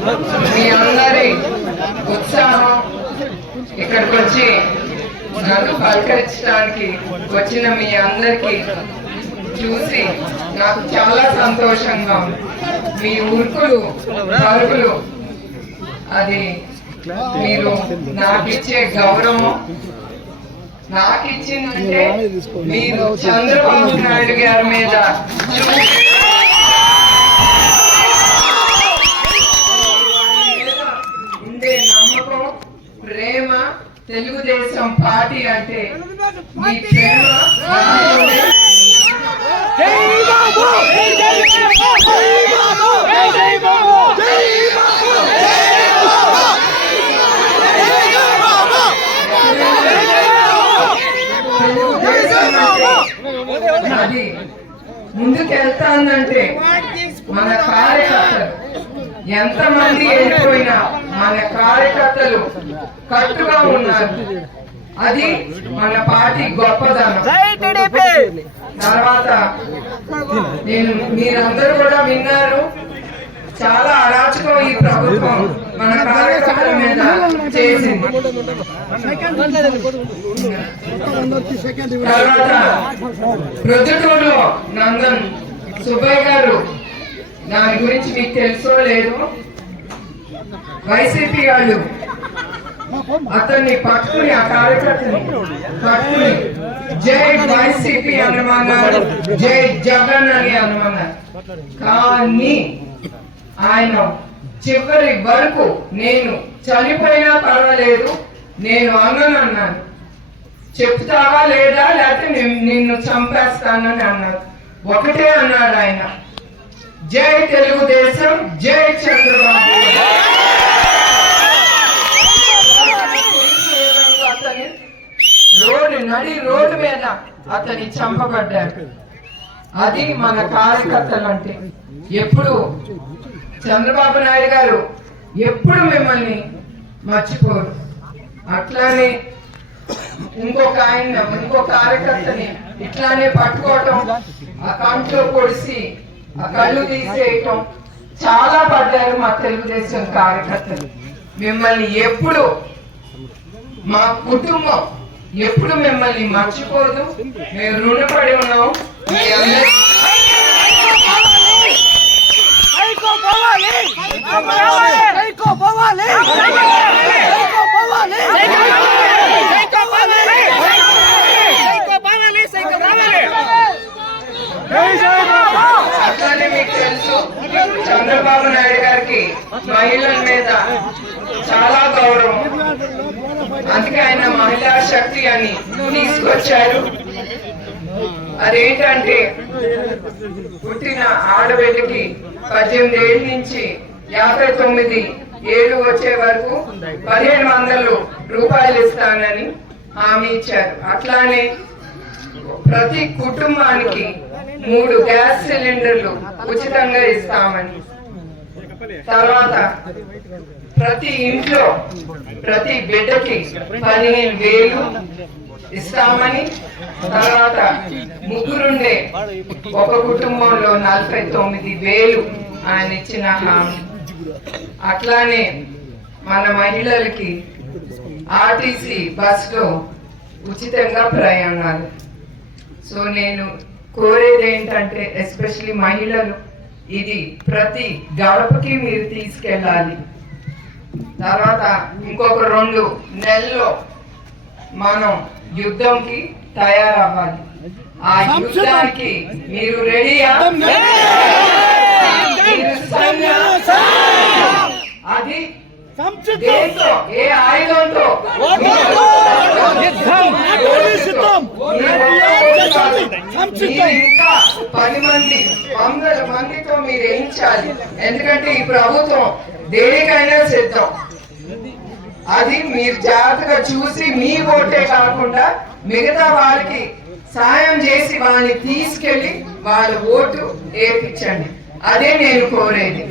మీ అందరి ఉత్సాహం ఇక్కడికి వచ్చి నన్ను పలకరించడానికి వచ్చిన మీ అందరికీ చూసి నాకు చాలా సంతోషంగా మీ ఉరుకులు పరుగులు అది మీరు నాకు ఇచ్చే గౌరవం నాకు ఇచ్చిందంటే మీరు చంద్రబాబు నాయుడు గారి మీద తెలుగుదేశం పార్టీ అంటే మీ ప్రేమ అది ముందుకెళ్తానంటే మన కార్యకర్తలు. ఎంతమంది వెళ్ళిపోయినా మన కార్యకర్తలు కట్టుగా ఉన్నారు. అది మన పార్టీ గొప్పదనం. తర్వాత నేను మీరందరూ కూడా విన్నారు. చాలా అరాచకం ఈ ప్రభుత్వం. మన కార్యకర్తల మీద చేసింది. తర్వాత ప్రొద్దుటూరులో నందన్ సుబ్బయ్య గారు దాని గురించి మీకు తెలుసో లేదు? వైసీపీ వాళ్ళు అతన్ని పట్టుకుని ఆ కార్యకర్తని. పట్టుకుని జై వైసీపీ అనుమానాలు. జై జగన్ అని అనుమానాలు. కానీ ఆయన చివరి వరకు నేను చనిపోయినా పర్వాలేదు. నేను అన్నాను చెప్తావా లేదా? లేకపోతే నిన్ను చంపేస్తానని అన్నాను. ఒకటే అన్నాడు ఆయన. జై తెలుగుదేశం జై చంద్రబాబు. అతని చంపబడ్డాడు. అది మన కార్యకర్తలు అంటే ఎప్పుడు? చంద్రబాబు నాయుడు గారు ఎప్పుడు మిమ్మల్ని మర్చిపోరు. అట్లానే ఇంకొక ఆయన ఇంకో కార్యకర్తని ఇట్లానే పట్టుకోవటం ఆ కంట్లో పొడిసి ఆ కళ్ళు తీసేయటం చాలా పడ్డారు మా తెలుగుదేశం కార్యకర్తలు. మిమ్మల్ని ఎప్పుడు మా కుటుంబం ఎప్పుడు మిమ్మల్ని మర్చిపోదు. మేము రుణపడి ఉన్నాం. మీ అందరి అట్లానే మీకు తెలుసు చంద్రబాబు నాయుడు గారికి మహిళల మీద చాలా గౌరవం. అందుకే ఆయన మహిళా శక్తి అని తీసుకొచ్చారు. అదేంటంటే పుట్టిన ఆడబిడ్డకి పద్దెనిమిది ఏళ్ళ నుంచి యాభై తొమ్మిది ఏళ్ళు వచ్చే వరకు పదిహేను వందలు రూపాయలు ఇస్తానని హామీ ఇచ్చారు. అట్లానే ప్రతి కుటుంబానికి మూడు గ్యాస్ సిలిండర్లు ఉచితంగా ఇస్తామని. తర్వాత ప్రతి ఇంట్లో ప్రతి బిడ్డకి పదిహేను వేలు ఇస్తామని తర్వాత ముగ్గురుండే ఒక కుటుంబంలో నలభై తొమ్మిది వేలు ఆయన ఇచ్చిన హామీ. అట్లానే మన మహిళలకి ఆర్టీసీ బస్లో ఉచితంగా ప్రయాణాలు. సో నేను కోరేది ఏంటంటే ఎస్పెషలీ మహిళలు ఇది ప్రతి గడపకి మీరు తీసుకెళ్ళాలి. తర్వాత ఇంకొక రెండు నెలల్లో మనం యుద్ధంకి తయారవ్వాలి. ఆ యుద్ధానికి మీరు రెడీయా? సైన్యం? అది దేంతో? ఏ ఆయుధంతో? ఇంకా పది మంది వందల మందితో మీరు వేయించాలి ఎందుకంటే ఈ ప్రభుత్వం దేనికైనా సిద్ధం అది మీరు జాగ్రత్తగా చూసి మీ ఓటే కాకుండా మిగతా వాళ్ళకి సాయం చేసి వాళ్ళని తీసుకెళ్ళి వాళ్ళ ఓటు వేపించండి అదే నేను కోరేది.